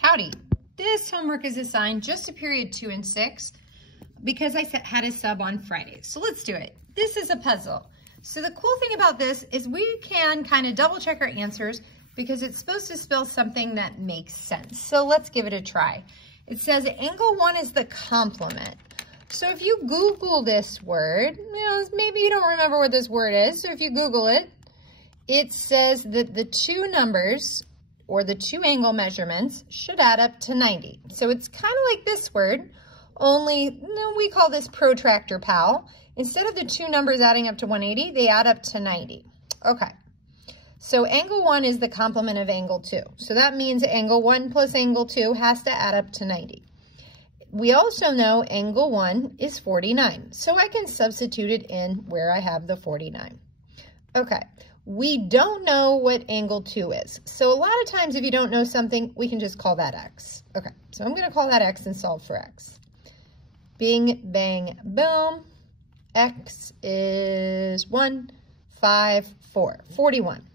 Howdy. This homework is assigned just to period 2 and 6 because I had a sub on Friday. So let's do it. This is a puzzle. So the cool thing about this is we can kind of double check our answers because it's supposed to spell something that makes sense. So let's give it a try. It says angle 1 is the complement. So if you Google this word, maybe you don't remember what this word is. So if you Google it, it says that the two numbers or the two angle measurements should add up to 90. So it's kind of like this word, only we call this protractor, pal. Instead of the two numbers adding up to 180, they add up to 90. Okay, so angle 1 is the complement of angle 2. So that means angle 1 plus angle 2 has to add up to 90. We also know angle 1 is 49, so I can substitute it in where I have the 49. Okay, we don't know what angle 2 is. So a lot of times if you don't know something, we can just call that x. Okay, so I'm going to call that x and solve for x. Bing, bang, boom. X is 1, 5, 4, 41.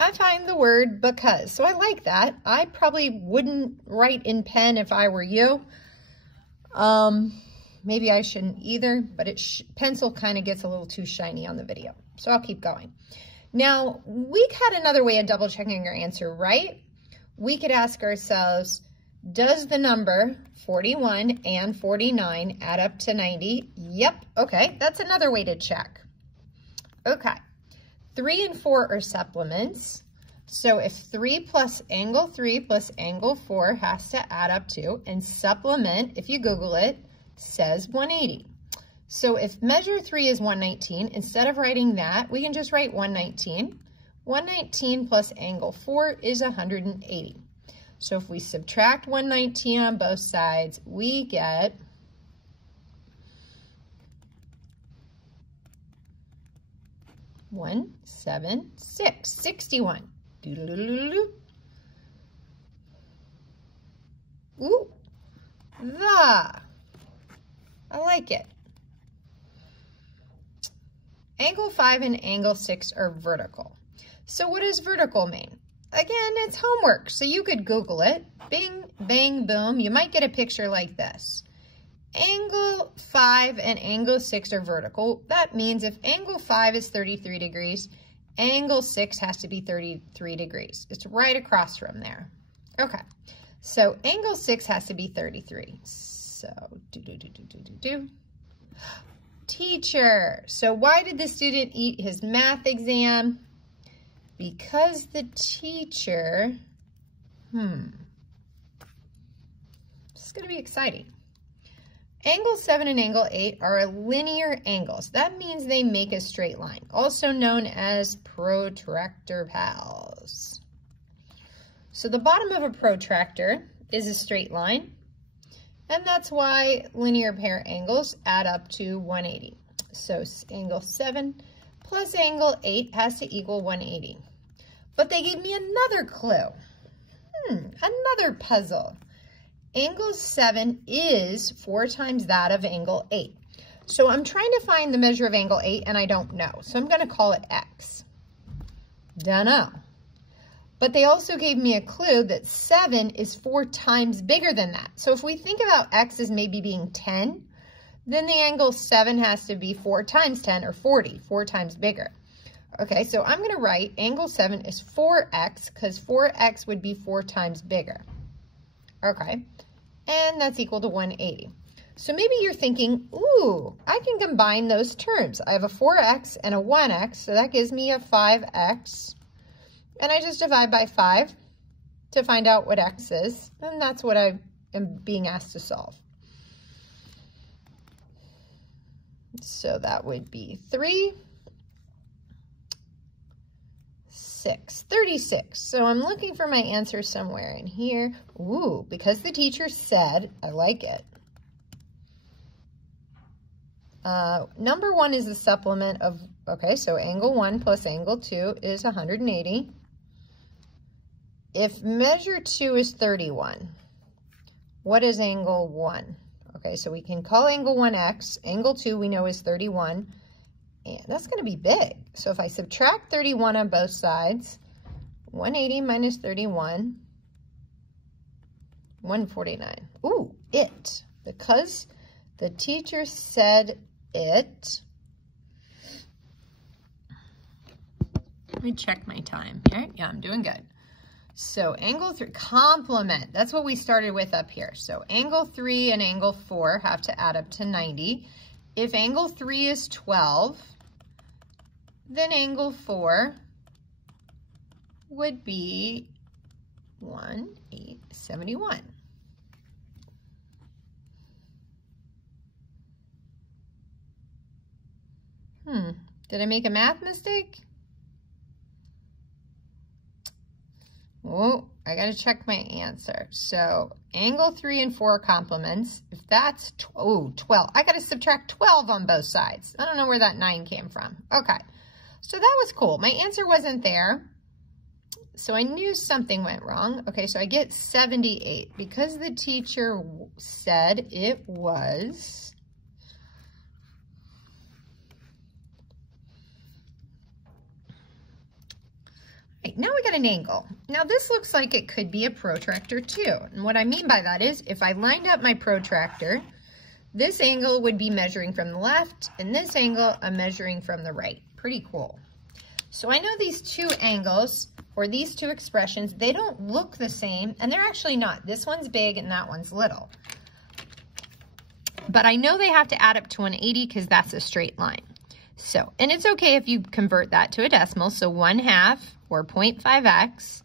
I find the word because. So I like that. I probably wouldn't write in pen if I were you. Maybe I shouldn't either, but pencil kind of gets a little too shiny on the video. So I'll keep going. Now, we had another way of double checking our answer, right? We could ask ourselves, does the number 41 and 49 add up to 90? Yep, okay, that's another way to check. Okay, 3 and 4 are supplements. So if 3 plus angle 3 plus angle 4 has to add up to, and supplement, if you Google it, says 180. So if measure 3 is 119, instead of writing that, we can just write 119. 119 plus angle 4 is 180. So if we subtract 119 on both sides, we get 176, 61. Doodle-doodle-doodle. Ooh, I like it. Angle 5 and angle 6 are vertical. So what does vertical mean? Again, it's homework, so you could Google it. Bing, bang, boom. You might get a picture like this. Angle 5 and angle 6 are vertical. That means if angle 5 is 33 degrees, angle 6 has to be 33 degrees. It's right across from there. Okay, so angle 6 has to be 33. So, Teacher. So why did the student eat his math exam? Because the teacher, this is going to be exciting. Angle 7 and angle 8 are linear angles. That means they make a straight line, also known as protractor pals. So the bottom of a protractor is a straight line, and that's why linear pair angles add up to 180. So angle 7 plus angle 8 has to equal 180. But they gave me another clue. Another puzzle. Angle 7 is 4 times that of angle 8. So I'm trying to find the measure of angle 8 and I don't know. So I'm going to call it x. Dunno. But they also gave me a clue that 7 is 4 times bigger than that. So if we think about x as maybe being 10, then the angle 7 has to be 4 times 10 or 40, 4 times bigger. Okay, so I'm going to write angle 7 is 4x because 4x would be 4 times bigger. Okay, and that's equal to 180. So maybe you're thinking, ooh, I can combine those terms. I have a 4x and a 1x, so that gives me a 5x. And I just divide by 5 to find out what x is, and that's what I am being asked to solve. So that would be 3, 6, 36. So I'm looking for my answer somewhere in here. Ooh, because the teacher said, I like it. Number 1 is the supplement of, okay, so angle 1 plus angle 2 is 180. If measure 2 is 31, what is angle 1? Okay, so we can call angle 1 x. Angle 2 we know is 31. And that's going to be big. So if I subtract 31 on both sides, 180 minus 31, 149. Ooh, it. Because the teacher said it. Let me check my time here. Yeah, I'm doing good. So angle 3, complement. That's what we started with up here. So angle 3 and angle 4 have to add up to 90. If angle 3 is 12, then angle 4 would be 1,871. Did I make a math mistake? Oh, I got to check my answer. So angle 3 and 4 complements. If that's 12, I got to subtract 12 on both sides. I don't know where that 9 came from. Okay, so that was cool. My answer wasn't there, so I knew something went wrong. Okay, so I get 78 because the teacher said it was. Now we got an angle. Now this looks like it could be a protractor too. And what I mean by that is if I lined up my protractor, this angle would be measuring from the left and this angle I'm measuring from the right. Pretty cool. So I know these two angles or these two expressions, they don't look the same and they're actually not. This one's big and that one's little. But I know they have to add up to 180 because that's a straight line. So, and it's okay if you convert that to a decimal. So 1/2 or 0.5x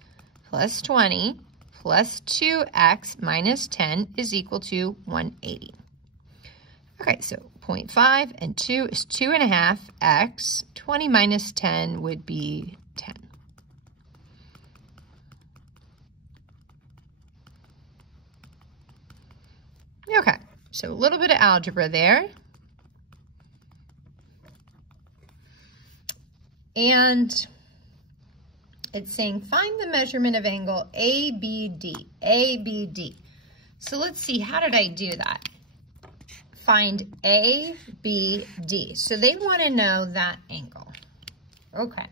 plus 20 plus 2x minus 10 is equal to 180. Okay, so 0.5 and 2 is 2.5x. 20 minus 10 would be 10. Okay, so a little bit of algebra there. And it's saying find the measurement of angle ABD, ABD. So let's see, how did I do that? Find ABD. So they want to know that angle. Okay.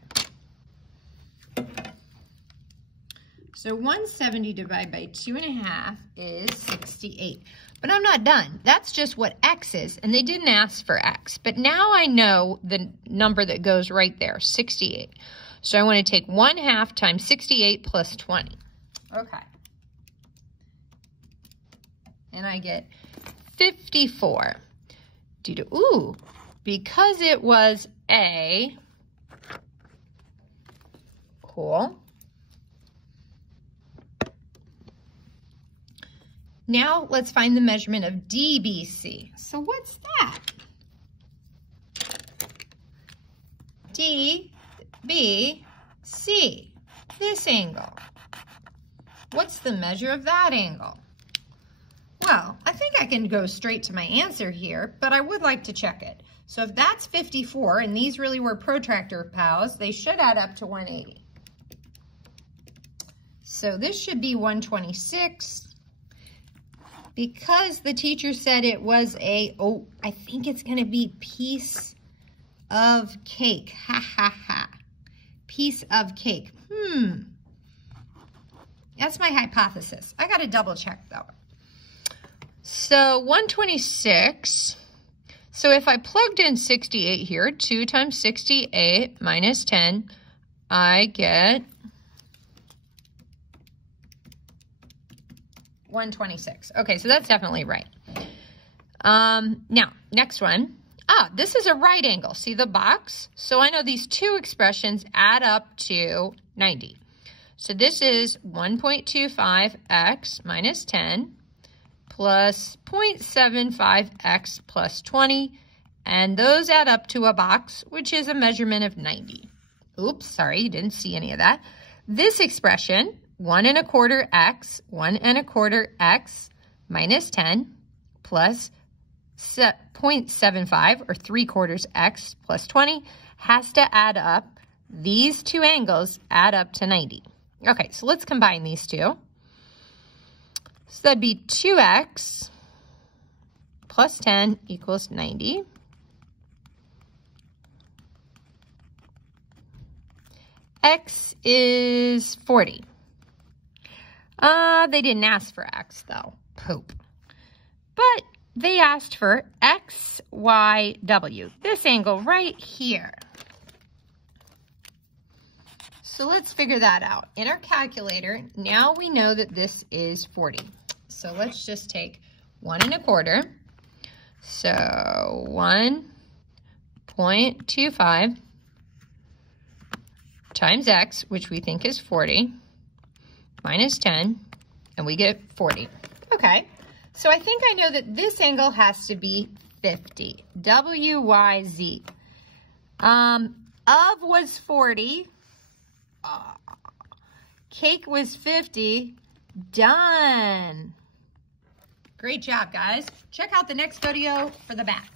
So 170 divided by 2.5 is 68. But I'm not done. That's just what x is, and they didn't ask for x. But now I know the number that goes right there, 68. So I want to take 1/2 times 68 plus 20. Okay. And I get 54. Ooh, because it was A, cool. Now let's find the measurement of DBC. So what's that? DBC, this angle. What's the measure of that angle? Well, I think I can go straight to my answer here, but I would like to check it. So if that's 54, and these really were protractor pals, they should add up to 180. So this should be 126. Because the teacher said it was I think it's going to be piece of cake. Ha, ha, ha. Piece of cake. That's my hypothesis. I got to double check though. So 126. So if I plugged in 68 here, 2 times 68 minus 10, I get 126. Okay, so that's definitely right. Now, next one. This is a right angle. See the box? So I know these two expressions add up to 90. So this is 1.25x minus 10 plus 0.75x plus 20. And those add up to a box, which is a measurement of 90. Oops, sorry, you didn't see any of that. This expression, 1.25x, 1.25x minus 10 plus 0.75 or 3/4 x plus 20 has to add up. These two angles add up to 90. Okay, so let's combine these two. So that'd be 2x plus 10 equals 90. X is 40. They didn't ask for X though, poop. But they asked for X, Y, W, this angle right here. So let's figure that out. In our calculator, now we know that this is 40. So let's just take 1 1/4. So 1.25 times X, which we think is 40, minus 10, and we get 40. Okay, so I think I know that this angle has to be 50. WYZ. Of was 40. Cake was 50. Done. Great job, guys. Check out the next video for the back.